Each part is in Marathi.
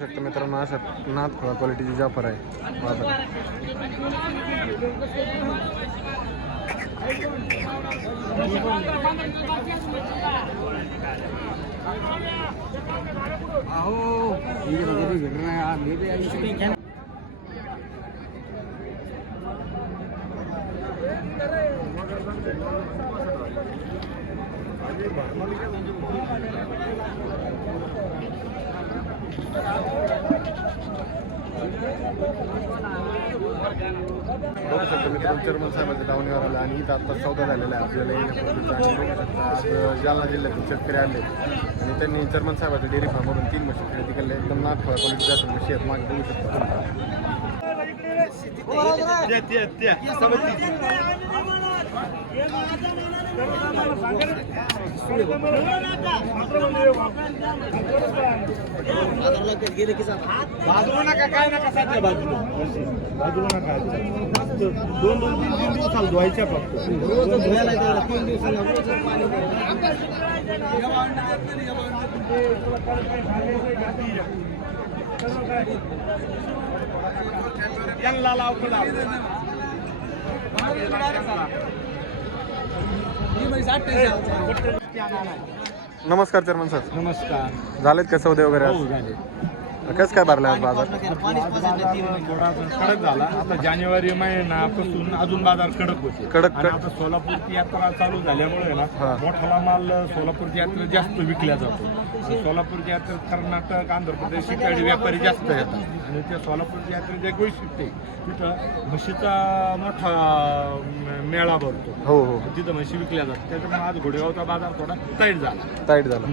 शकतो मित्रांनो अशा नाथ खोळा क्वालिटीची जाफर आहे. बाजारात. बघू शकतो मित्रांनो चर्मन साहेबांच्या दावणीवर आला आणि इथं आता चौदा झालेला आहे आपल्याला येण्यापूर्वीचा आज जालना जिल्ह्यातील शेतकरी आले आणि त्यांनी चर्मन साहेबाच्या डेअरी फार्मवरून तीन म्हशी खरेदी केल्या एकदम नाथ खोळा क्वालिटीच्या असून म्हशी आहेत मागे बघू शकता बाजूला नका काय नका सध्या बाजूला. बाजूला नका. दोन दोन तीन तीन दिवसाला धुवायच्या फक्त. यांना लाव नमस्कार चर्मन साहेब नमस्कार. झालेत का सौदे वगैरे आज? झाले कसं काय भरलं आज बाजार? कडक झाला. आता जानेवारी महिन्यापासून अजून बाजार कडक होते. कडक- आणि आता सोलापूरची यात्रा चालू झाल्यामुळे ना. मोठाला माल सोलापूरची यात्रा जास्त विकल्या जातो. सोलापूरची यात्रेत कर्नाटक आंध्र प्रदेश इकडे व्यापारी जास्त येतात. आणि त्या सोलापूरच्या यात्रेचे एक वैशिष्ट्य आहे तिथं म्हशीचा मोठा म- मेळा भरतो. हो हो. तिथं म्हशी विकल्या जातात. त्याच्यामुळे आज घोडेगावचा बाजार थोडा टाईट झाला. टाईट झालं.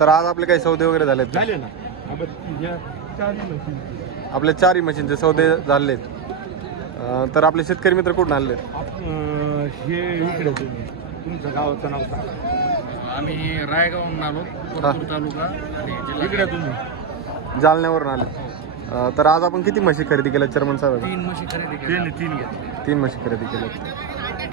तर आज आपले काही सौदे वगैरे झालेत का? झाले ना. आपण ह्या चारही मशीनचे सौदे झालेत. तर आपले शेतकरी मित्र कुठून आले हे इकडे तुम्ही तुमचं गावाचं नाव सांगा आम्ही रायगावहून आलो तालुका आणि जिल्हा. इकडे तुम्ही. जालन्यावरून आले तर आज आपण किती म्हशी खरेदी केल्या चर्मन साहेब? तीन म्हशी खरेदी केल्या. तीन तीन म्हशी खरेदी केल्या.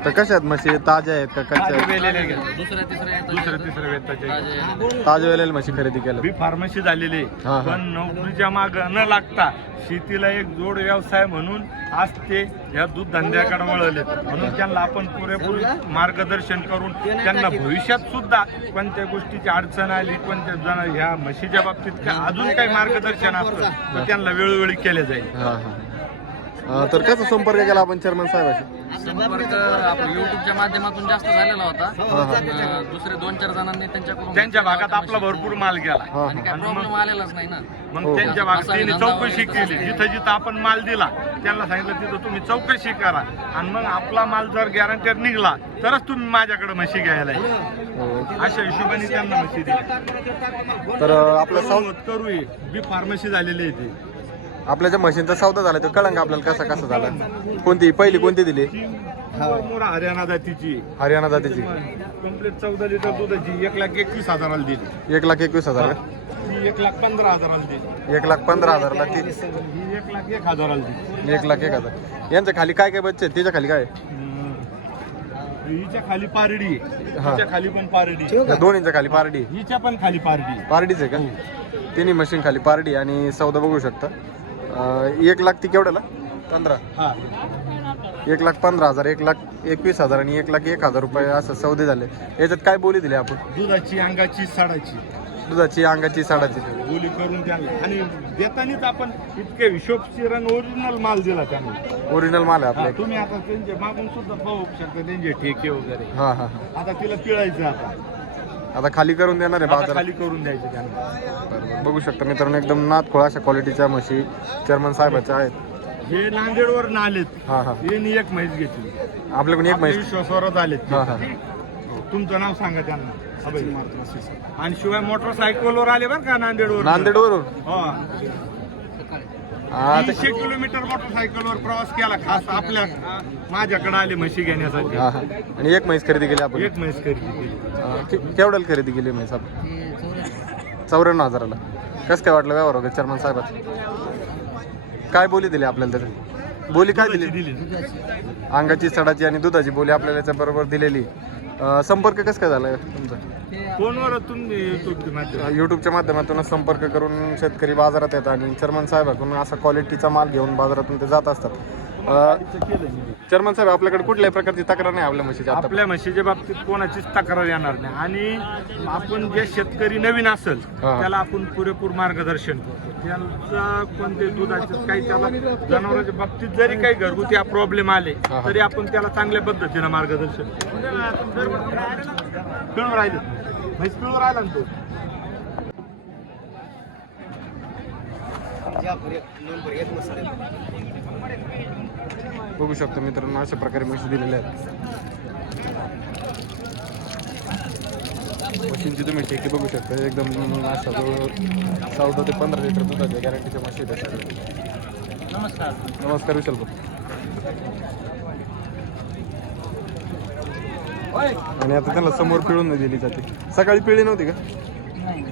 तर कशा आहेत म्हशी? ताज्या आहेत का कच्च्या आहेत? दुसऱ्या तिसऱ्या येतात दुसऱ्या तिसऱ्या वेताचे ताजे ताज्या वेलेल्या म्हशी खरेदी केल्या बी फार्मसी झालेली आहे. हा, हा. पण नोकरीच्या माग न लागता शेतीला एक जोड व्यवसाय म्हणून आज ते या दूध धंद्याकडे वळले. म्हणून त्यांना आपण पुरेपूर मार्गदर्शन करून त्यांना भविष्यात सुद्धा कोणत्या गोष्टीची अडचण आली कोणत्या जण ह्या म्हशीच्या बाबतीत का- अजून काही मार्गदर्शन असलं तर त्यांना वेळोवेळी केले जाईल. हा हा. अं, तर कसा संपर्क केला आपण चर्मन साहेबाशी? संपर्क आपला युट्यूबच्या माध्यमातून जास्त झालेला होता हा, हा. अं, दुसरे दोन चार जणांनी त्यांच्याकडून त्यांच्या भागात आपला भरपूर माल गेला हा आणि हा काय प्रॉब्लेम आलेलाच नाही ना मग हो. त्यांच्या भागात मसाले त्यांनी धंदा चौकशी वगैरे केली जिथं जिथं आपण माल दिला त्यांना सांगितलं तिथं तुम्ही चौकशी करा आणि मग आपला माल जर गॅरंटीर निघला तरच तुम्ही माझ्याकडे म्हशी घ्यायला या. हो. अशा हिशोबाने त्यांना म्हशी दिली तर आपलं सौ सवलत करू ही. बी फार्मसी झालेली आहे ती आपल्या ज्या म्हशींचा सौदा झाला तो कळंग आपल्याला कसा कसा झाला कोणती पहिली कोणती दिली मोरा हरियाणा जातीची हरियाणा जातीची कंप्लीट चौदा लिटर दुधाची एक लाख एकवीस हजाराला दिली एक लाख एकवीस हजार? ती एक लाख पंधरा हजाराला दिली एक लाख पंधरा हजारला ती ही एक लाख एक हजाराला दिली एक लाख एक हजार यांच्या खाली काय काय बच्चे? त्याच्याखाली काय. हिच्या खाली पारडी. हा. हिच्या खाली पण पारडी दोन्हीच्या खाली पारडी. हिच्या पण खाली पारडी. पारडीच आहे का तिन्ही मशीन खाली पारडी आणि सौदा बघू शकता अं, एक लाख ती केवढ्याला? पंधरा. हा. एक लाख पंधरा हजार एक लाख एकवीस हजार आणि एक लाख एक हजार रुपये असं सौदे झाले. याच्यात काय बोली दिली आपण? दुधाची अंगाची साडाची. दुधाची अंगाची साडाची. बोली करून त्यांना. आणि देतानीच आपण इतके हिशोबशीर आणि ओरिजिनल माल दिला त्यांना. ओरिजिनल माल आहे आपल्या तुम्ही आता त्यांचे मागून सुद्धा पाहू शकता त्यांचे ठेके वगैरे. हा हा आता तिला पिळायचं आता. आता खाली करून देणार आहे आता बाजार खाली करून द्यायचं त्यांना. बघू शकता मित्रांनो एकदम नाथ खोळा अशा क्वालिटीच्या म्हशी चर्मन साहेबाच्या आहेत. हे नांदेडवर हा हा. यांनी एक म्हैस घेतली. आपल्याकडून एक आपल्या म्हैस विश्वासावरच आलेत ते. हा हा. तुमचं नाव सांगा त्यांना. अभय. आणि शिवाय मोटरसायकलवर आले बरं का नांदेडवर नांदेडवरून? हो. तीनशे किलोमीटर मोटरसायकलवर प्रवास केला खास आपल्या माझ्याकडे आले म्हशी घेण्यासाठी. हा हा. आणि एक म्हैस खरेदी केली आपण. एक म्हैस खरेदी केली. के- केवढ्याला खरेदी केली म्हैस आपण? चौऱ्याण्णव हजाराला. कसं काय वाटलं व्यवहार वगैरे चर्मन साहेबात काय बोली दिली आपल्याला त्याच्यात बोली काय दिली? दिली. अंगाची सडाची आणि दुधाची बोली आपल्याला बरोबर दिलेली. अं, संपर्क कसं काय झाला तुमचा? फोनवर तुम्ही युट्यूबच्या माध्यमातून. यूट्यूबच्या माध्यमातूनच संपर्क करून शेतकरी बाजारात येतात आणि चर्मन साहेबाकडून असा क्वालिटीचा माल घेऊन बाजारातून ते जात असतात. अं, चर्मन साहेब आपल्याकडे कुठल्याही प्रकारची तक्रार नाही आपल्या म्हशीची आता. आपल्या म्हशीच्या बाबतीत कोणाचीच तक्रार येणार नाही. आणि आपण जे शेतकरी नवीन असेल हा. त्याला आपण पुरेपूर मार्गदर्शन करतो. त्यांचा कोणते दुधाचे काही त्याला जनावरांच्या बाबतीत जरी काही घरगुती प्रॉब्लेम आले हा. तरी आपण त्याला चांगल्या पद्धतीनं मार्गदर्शन पिळून राहिले. म्हैस पिळून राहिला ना तो. बघू शकतो मित्रांनो अशा प्रकारे म्हशी दिलेल्या आहेत. म्हशींची तुम्ही ठेकी बघू शकता एकदम अशा जवळ चौदा ते पंधरा लिटर दुधाच्या गॅरंटीच्या म्हशी आहेत नमस्कार. नमस्कार विशाल आणि आता त्यांना समोर पिळून नाही दिली जाते. सकाळी पिळी नव्हती का? नाही.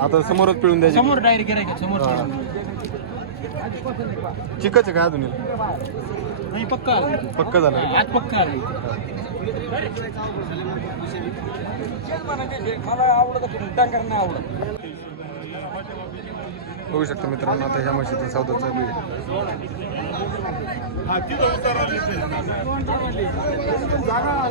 आता समोरच पिळून द्यायची. समोर डायरेक्ट समोर. चिकच आहे का अजून नाही पक्का. पक्क झालं का? आज पक्का आलं. बघू शकता मित्रांनो आता ह्या म्हशीचा सौदा चालू आहे भाडं घ्यावंच लागणार